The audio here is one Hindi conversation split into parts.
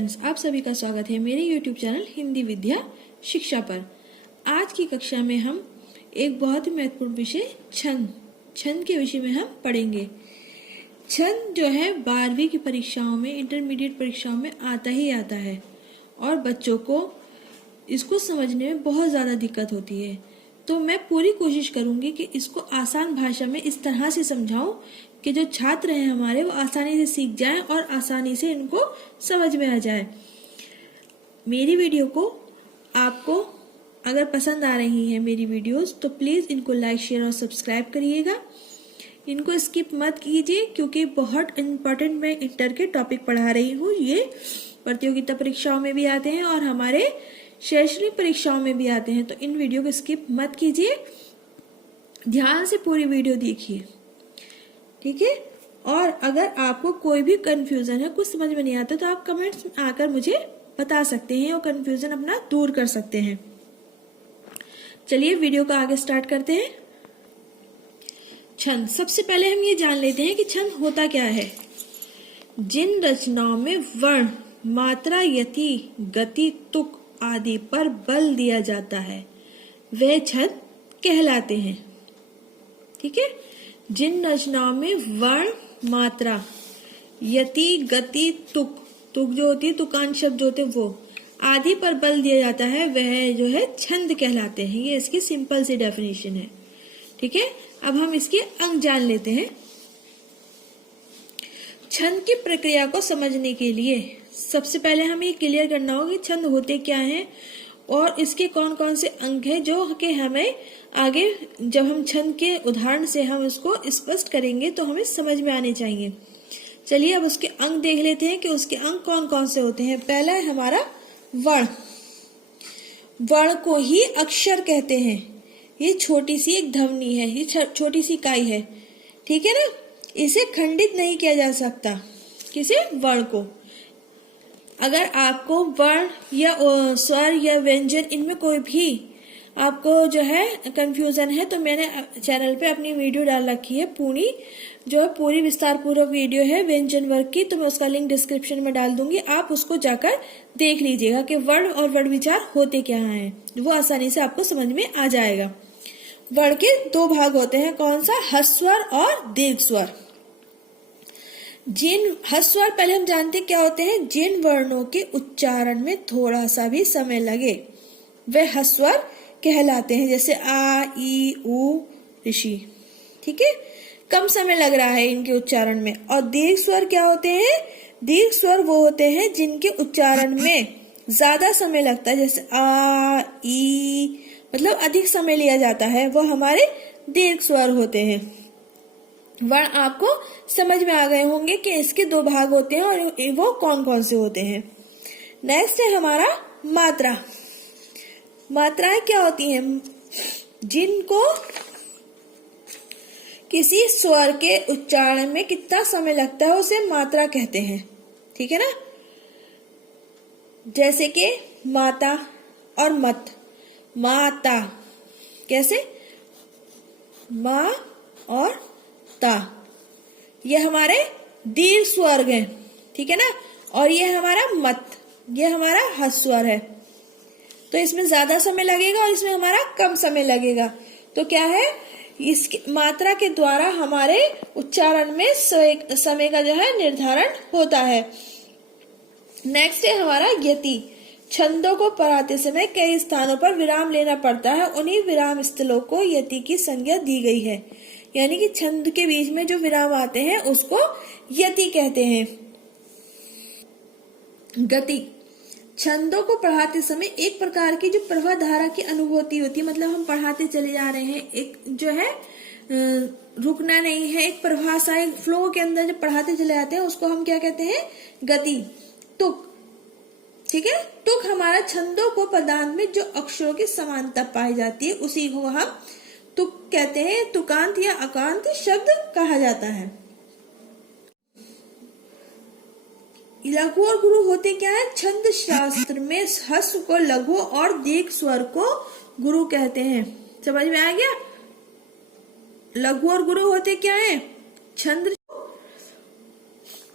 फ्रेंड्स, आप सभी का स्वागत है मेरे YouTube चैनल हिंदी विद्या शिक्षा पर। आज की कक्षा में हम एक बहुत ही महत्वपूर्ण विषय छंद के विषय में हम पढ़ेंगे। छंद जो है 12वीं की परीक्षाओं में, इंटरमीडिएट परीक्षाओं में आता ही आता है और बच्चों को इसको समझने में बहुत ज़्यादा दिक्कत होती है। तो मैं पूरी कोशिश करूंगी कि इसको आसान भाषा में इस तरह से समझाऊं कि जो छात्र हैं हमारे वो आसानी से सीख जाएं और आसानी से इनको समझ में आ जाए। मेरी वीडियो को आपको अगर पसंद आ रही है मेरी वीडियोस तो प्लीज़ इनको लाइक, शेयर और सब्सक्राइब करिएगा। इनको स्किप मत कीजिए क्योंकि बहुत इम्पोर्टेंट मैं इंटर के टॉपिक पढ़ा रही हूँ। ये प्रतियोगिता परीक्षाओं में भी आते हैं और हमारे शैक्षणिक परीक्षाओं में भी आते हैं, तो इन वीडियो को स्किप मत कीजिए, ध्यान से पूरी वीडियो देखिए, ठीक है। और अगर आपको कोई भी कंफ्यूजन है, कुछ समझ में नहीं आता, तो आप कमेंट्स में आकर मुझे बता सकते हैं और कंफ्यूजन अपना दूर कर सकते हैं। चलिए वीडियो को आगे स्टार्ट करते हैं। छंद, सबसे पहले हम ये जान लेते हैं कि छंद होता क्या है। जिन रचनाओं में वर्ण, मात्रा, यति, गति, तुक आदि पर बल दिया जाता है वे छंद कहलाते हैं, ठीक है। जिन रचनाओं में वर्ण, मात्रा, यति, गति, तुक जो होती है, तुकांत शब्द होते वो आदि पर बल दिया जाता है वह जो है छंद कहलाते हैं। ये इसकी सिंपल सी डेफिनेशन है, ठीक है। अब हम इसके अंग जान लेते हैं। छंद की प्रक्रिया को समझने के लिए सबसे पहले हमें ये क्लियर करना होगा कि छंद होते क्या हैं और इसके कौन कौन से अंग हैं जो कि हमें आगे जब हम छंद के उदाहरण से हम उसको स्पष्ट करेंगे तो हमें समझ में आने चाहिए। चलिए अब उसके अंग देख लेते हैं कि उसके अंग कौन कौन से होते हैं। पहला है हमारा वर्ण। वर्ण को ही अक्षर कहते हैं। ये छोटी सी एक ध्वनि है, ये छोटी सी इकाई है, ठीक है ना। इसे खंडित नहीं किया जा सकता, किसे, वर्ण को। अगर आपको वर्ण या स्वर या व्यंजन इनमें कोई भी आपको जो है कंफ्यूजन है तो मैंने चैनल पे अपनी वीडियो डाल रखी है, पूरी विस्तार पूर्वक वीडियो है व्यंजन वर्ग की, तो मैं उसका लिंक डिस्क्रिप्शन में डाल दूंगी। आप उसको जाकर देख लीजिएगा कि वर्ण और वर्ण विचार होते क्या हैं, वो आसानी से आपको समझ में आ जाएगा। वर्ण के दो भाग होते हैं, कौन सा, ह्रस्वर और दीर्घ स्वर। जिन ह्रस्वर पहले हम जानते क्या होते हैं, जिन वर्णों के उच्चारण में थोड़ा सा भी समय लगे वे ह्रस्वर कहलाते हैं, जैसे आ, ई, उ, ऋषि, ठीक है, कम समय लग रहा है इनके उच्चारण में। और दीर्घ स्वर क्या होते हैं, दीर्घ स्वर वो होते हैं जिनके उच्चारण में ज्यादा समय लगता है, जैसे आ, ई, मतलब अधिक समय लिया जाता है, वो हमारे दीर्घ स्वर होते हैं। वर्ण आपको समझ में आ गए होंगे कि इसके दो भाग होते हैं और वो कौन कौन से होते हैं। नेक्स्ट है हमारा मात्रा। मात्राएं क्या होती हैं, जिनको किसी स्वर के उच्चारण में कितना समय लगता है उसे मात्रा कहते हैं, ठीक है ना। जैसे कि माता और मत। माता कैसे, माँ और ता, ये हमारे दीर्घ स्वर हैं, ठीक है ना। और ये हमारा मत, ये हमारा ह्रस्व स्वर है, तो इसमें ज्यादा समय लगेगा और इसमें हमारा कम समय लगेगा। तो क्या है, इसकी मात्रा के द्वारा हमारे उच्चारण में समय का जो है निर्धारण होता है। नेक्स्ट है हमारा यति। छंदों को पढ़ाते समय कई स्थानों पर विराम लेना पड़ता है, उन्हीं विराम स्थलों को यति की संज्ञा दी गई है, यानी कि छंद के बीच में जो विराम आते हैं उसको यति कहते हैं। गति, छंदों को पढ़ाते समय एक प्रकार की जो प्रवाह धारा की अनुभूति होती है, मतलब हम पढ़ाते चले जा रहे हैं, एक जो है रुकना नहीं है, एक प्रवाह सा, एक फ्लो के अंदर जब पढ़ाते चले जाते हैं उसको हम क्या कहते हैं, गति। तुक, ठीक है, तुक हमारा छंदों को पदार्थ में जो अक्षरों की समानता पाई जाती है उसी को हम तुक कहते हैं। तुकांत या अकांत शब्द कहा जाता है। लघु और गुरु होते क्या है, छंद शास्त्र में ह्रस्व को लघु और दीर्घ स्वर को गुरु कहते हैं। समझ में आ गया। लघु और गुरु होते क्या है, छंद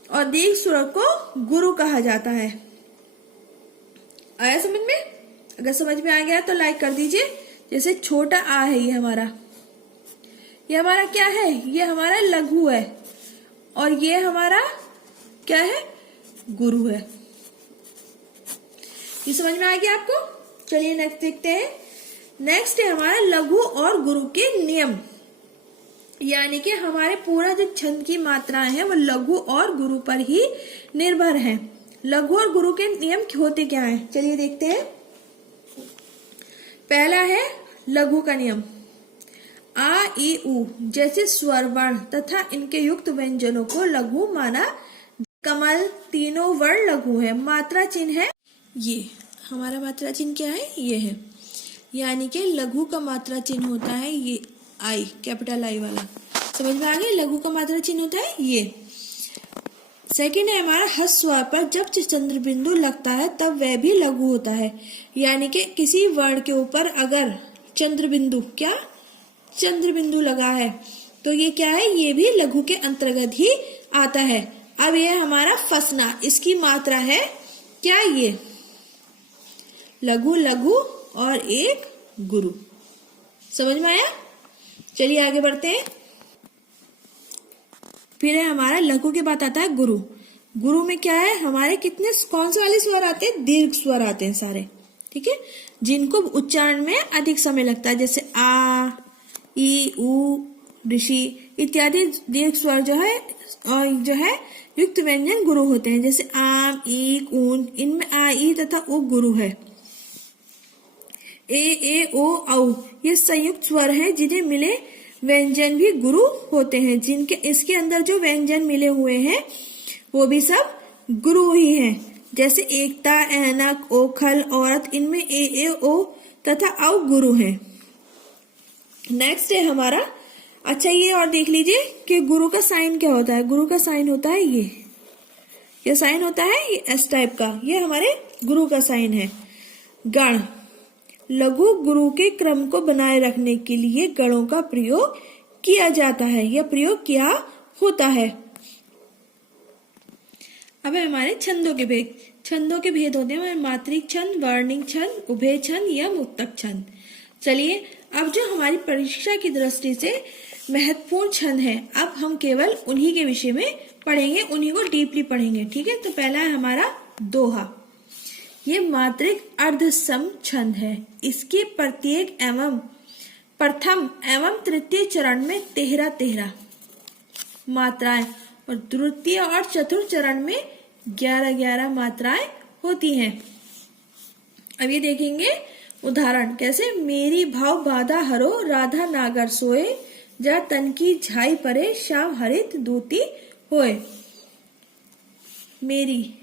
और दीर्घ स्वर को गुरु कहा जाता है। आया समझ में? अगर समझ में आ गया तो लाइक कर दीजिए। जैसे छोटा आ है, ये हमारा क्या है? ये हमारा लघु है, और ये हमारा क्या है? गुरु है। ये समझ में आ गया आपको? चलिए नेक्स्ट देखते हैं। नेक्स्ट है हमारा लघु और गुरु के नियम, यानी कि हमारे पूरा जो छंद की मात्राएं हैं वो लघु और गुरु पर ही निर्भर है। लघु और गुरु के नियम होते क्या हैं? चलिए देखते हैं। पहला है लघु का नियम। आ ई उ जैसे स्वर वर्ण तथा इनके युक्त व्यंजनों को लघु माना। कमल तीनों वर्ण लघु है। मात्रा चिन्ह है ये, हमारा मात्रा चिन्ह क्या है? ये है, यानी कि लघु का मात्रा चिन्ह होता है ये आई, कैपिटल आई वाला। समझ में आ गया? लघु का मात्रा चिन्ह होता है ये। सेकंड है हमारा हस्त स्वर पर जब चंद्र बिंदु लगता है तब वह भी लघु होता है, यानी कि किसी वर्ण के ऊपर अगर चंद्र बिंदु लगा है तो ये क्या है? ये भी लघु के अंतर्गत ही आता है। अब ये हमारा फसना, इसकी मात्रा है क्या? ये लघु और एक गुरु। समझ में आया? चलिए आगे बढ़ते हैं। फिर है हमारा लघु के बाद आता है गुरु। गुरु में क्या है? हमारे कौन से वाले स्वर आते हैं? दीर्घ स्वर आते हैं सारे, ठीक है, जिनको उच्चारण में अधिक समय लगता है, जैसे आ, ई, उ, ऋषि इत्यादि दीर्घ स्वर जो है युक्त व्यंजन गुरु होते हैं। जैसे आम, ईक, ऊन, इनमें आ, ई तथा उ गुरु है। ए, ओ, औ ये संयुक्त स्वर है जिन्हें मिले व्यंजन भी गुरु होते हैं। जिनके इसके अंदर जो व्यंजन मिले हुए हैं वो भी सब गुरु ही हैं। जैसे एकता, ऐनक, ओखल, औरत, इनमें ए, ओ तथा औ गुरु हैं। नेक्स्ट है हमारा, अच्छा ये और देख लीजिए कि गुरु का साइन क्या होता है। गुरु का साइन होता है ये साइन होता है ये एस टाइप का, ये हमारे गुरु का साइन है। गण, लघु गुरु के क्रम को बनाए रखने के लिए गणों का प्रयोग किया जाता है, यह प्रयोग क्या होता है। अब हमारे छंदों के भेद। छंदों के भेद होते हैं हमारे मात्रिक छंद, वर्णिक छंद, उभय छंद या मुक्तक छंद। चलिए अब जो हमारी परीक्षा की दृष्टि से महत्वपूर्ण छंद है, अब हम केवल उन्हीं के विषय में पढ़ेंगे, उन्हीं को डीपली पढ़ेंगे, ठीक है। तो पहला है हमारा दोहा। ये मात्रिक अर्धसम छंद है। इसके प्रत्येक एवं प्रथम एवं तृतीय चरण में 13-13 मात्राएं और द्वितीय और चतुर्थ चरण में 11-11 मात्राएं होती हैं। अब ये देखेंगे उदाहरण कैसे। मेरी भाव बाधा हरो, राधा नागर सोए, जा तन की झाई परे, श्याम हरित दूती होए। मेरी,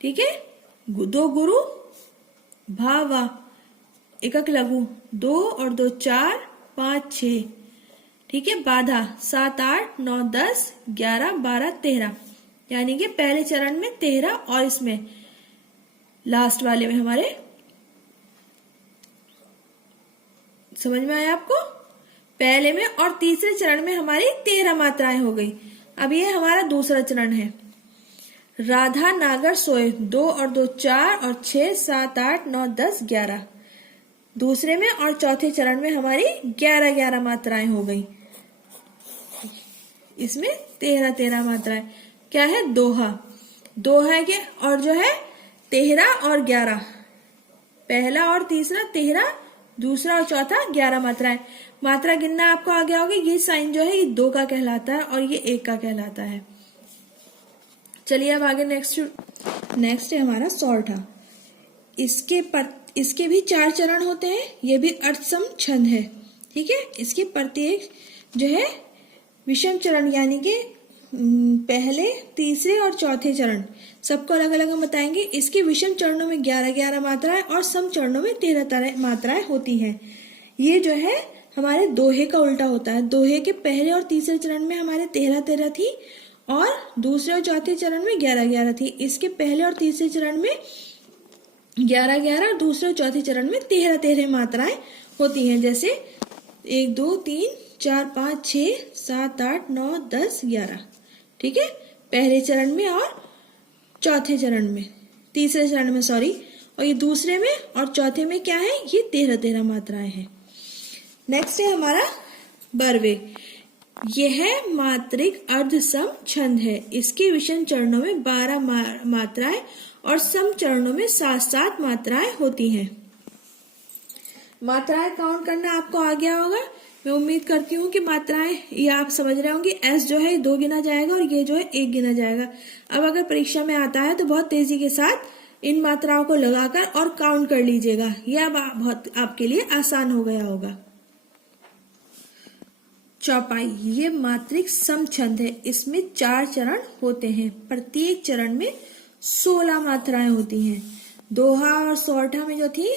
ठीक है, दो गुरु, भावा, एकक लघु, 2 और 2 4, 5 6, ठीक है। बाधा 7 8 9 10 11 12 13, यानी कि पहले चरण में 13 और इसमें लास्ट वाले में हमारे, समझ में आया आपको। पहले में और तीसरे चरण में हमारी 13 मात्राएं हो गई। अब ये हमारा दूसरा चरण है। राधा नागर सोए, 2 और 2 4 और 6 7 8 9 10 11, दूसरे में और चौथे चरण में हमारी 11-11 मात्राएं हो गई। इसमें 13-13 मात्राएं क्या है? दोहा। दोहा के और जो है 13 और 11, पहला और तीसरा 13, दूसरा और चौथा 11 मात्राएं। मात्रा गिनना आपको आ गया होगा। ये साइन जो है ये 2 का कहलाता है और ये 1 का कहलाता है। चलिए अब आगे नेक्स्ट है हमारा सौरठा। इसके भी 4 चरण होते हैं। ये भी अर्थसम छंद है, ठीक है। इसके प्रत्येक जो है विषम चरण, यानी कि पहले, तीसरे और चौथे चरण सबको अलग अलग हम बताएंगे। इसके विषम चरणों में 11-11 मात्राएं और सम चरणों में 13 मात्राएं होती हैं। ये जो है हमारे दोहे का उल्टा होता है। दोहे के पहले और तीसरे चरण में हमारे 13-13 थी और दूसरे और चौथे चरण में 11-11 थी। इसके पहले और तीसरे चरण में 11-11 और दूसरे और चौथे चरण में 13-13 मात्राएं होती हैं। जैसे 1 2 3 4 5 6 7 8 9 10 11, ठीक है, पहले चरण में और चौथे चरण में, तीसरे चरण में सॉरी, और ये दूसरे में और चौथे में क्या है, ये 13-13 मात्राएं हैं। नेक्स्ट है हमारा बर्वे। यह मात्रिक अर्धसम छंद है। इसके विषम चरणों में 12 मात्राएं और सम चरणों में 7-7 मात्राएं होती हैं। मात्राएं काउंट करना आपको आ गया होगा। मैं उम्मीद करती हूँ कि मात्राएं ये आप समझ रहे होंगे। एस जो है 2 गिना जाएगा और ये जो है 1 गिना जाएगा। अब अगर परीक्षा में आता है तो बहुत तेजी के साथ इन मात्राओं को लगाकर और काउंट कर लीजिएगा। यह अब बहुत आपके लिए आसान हो गया होगा। चौपाई, ये मात्रिक सम छंद है। इसमें 4 चरण होते हैं। प्रत्येक चरण में 16 मात्राएं होती हैं। दोहा और सोरठा में जो थी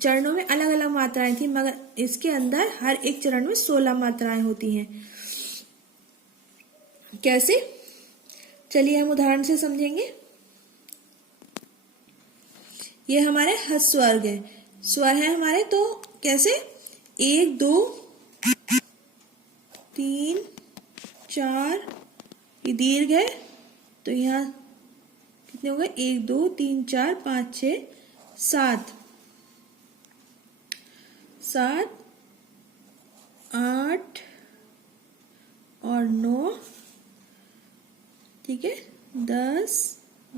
चरणों में अलग अलग मात्राएं थी, मगर इसके अंदर हर एक चरण में 16 मात्राएं होती हैं। कैसे, चलिए हम उदाहरण से समझेंगे। ये हमारे ह्रस्व वर्ग है, स्वर है हमारे, तो कैसे 1 2 3 4, ये दीर्घ है तो यहाँ कितने हो गए, 1 2 3 4 5 6 7 7 8 और 9, ठीक है, 10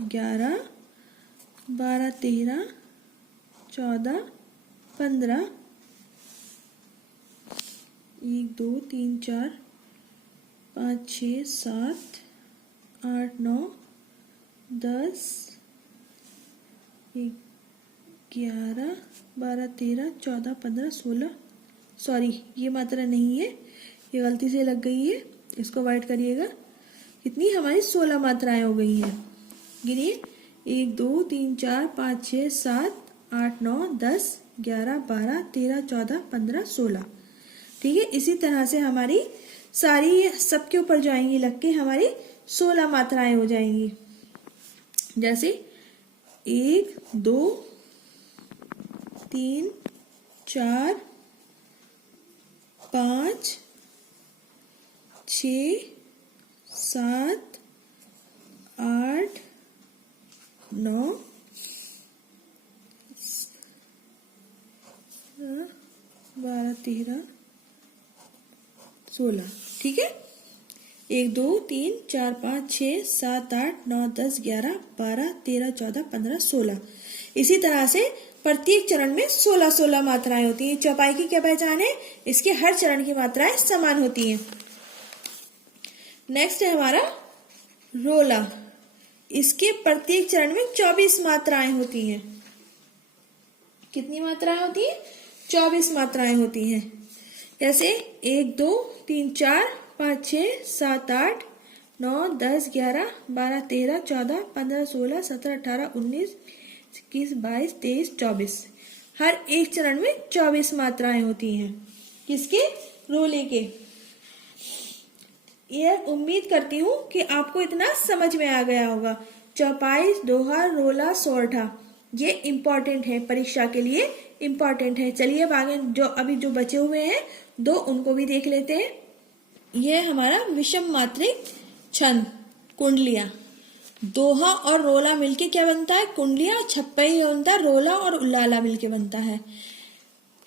11 12 13 14 15, 1 2 3 4 5 6 7 8 9 10 11 12 13 14 15 16, सॉरी ये मात्रा नहीं है, ये गलती से लग गई है, इसको वाइट करिएगा। कितनी हमारी 16 मात्राएं हो गई हैं। गिनिए, 1 2 3 4 5 6 7 8 9 10 11 12 13 14 15 16, ठीक है। इसी तरह से हमारी सारी सबके ऊपर जाएंगी लग के हमारी 16 मात्राएं हो जाएंगी। जैसे 1 2 3 4 5 6 7 8 9 12 13 16, ठीक है। 1 2 3 4 5 6 7 8 9 10 11 12 13 14 15 16। इसी तरह से प्रत्येक चरण में 16-16 मात्राएं होती हैं। चौपाई की क्या पहचान है, इसके हर चरण की मात्राएं समान होती हैं। नेक्स्ट है हमारा रोला। इसके प्रत्येक चरण में 24 मात्राएं होती हैं। कितनी मात्राएं होती हैं, 24 मात्राएं होती हैं। जैसे 1 2 3 4 5 6 7 8 9 10 11 12 13 14 15 16 17 18 19 21 22 23 24। हर एक चरण में 24 मात्राएं होती हैं। किसके, रोले के। यह उम्मीद करती हूँ कि आपको इतना समझ में आ गया होगा। चौपाई, दोहा, रोला, सोरठा ये इम्पोर्टेंट है, परीक्षा के लिए इम्पोर्टेंट है। चलिए अब आगे जो बचे हुए हैं 2 उनको भी देख लेते हैं। यह हमारा विषम मात्रिक छंद कुंडलियां। दोहा और रोला मिलके क्या बनता है, कुंडलियां। छप्पई बनता है, रोला और उल्लाला मिलके बनता है।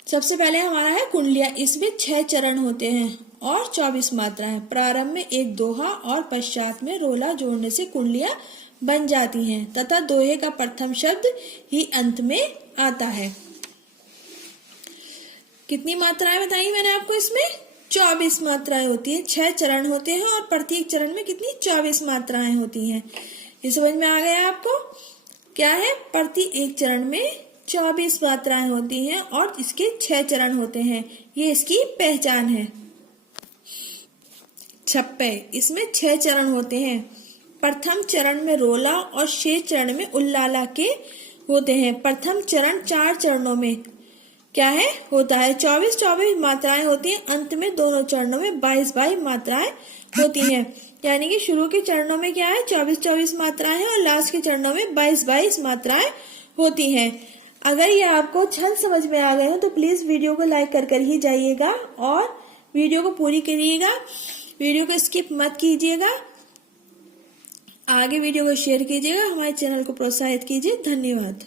सबसे पहले हमारा है कुंडलियां। इसमें 6 चरण होते हैं और 24 मात्राएं। प्रारंभ में एक दोहा और पश्चात में रोला जोड़ने से कुंडलियां बन जाती हैं तथा दोहे का प्रथम शब्द ही अंत में आता है। कितनी मात्राएं बताई मैंने आपको, इसमें 24 मात्राएं होती है। 6 चरण होते हैं और प्रत्येक चरण में कितनी 24 मात्राएं होती हैं। ये समझ में आ गया आपको, क्या है, प्रति एक चरण में 24 मात्राएं होती हैं और इसके 6 चरण होते हैं। ये इसकी पहचान है। छप्पे, इसमें 6 चरण होते हैं। प्रथम चरण में रोला और शेष चरण में उल्लाला के होते हैं। प्रथम चरण 4 चरणों में क्या है, होता है। 24-24 मात्राएं होती हैं। अंत में दोनों चरणों में 22-22 मात्राएं होती हैं। यानी कि शुरू के चरणों में क्या है, 24-24 मात्राएं हैं और लास्ट के चरणों में 22-22 मात्राएं होती हैं। अगर ये आपको छंद समझ में आ गए हो तो प्लीज वीडियो को लाइक कर ही जाइएगा और वीडियो को पूरी करिएगा। वीडियो को स्किप मत कीजिएगा। आगे वीडियो को शेयर कीजिएगा। हमारे चैनल को प्रोत्साहित कीजिए। धन्यवाद।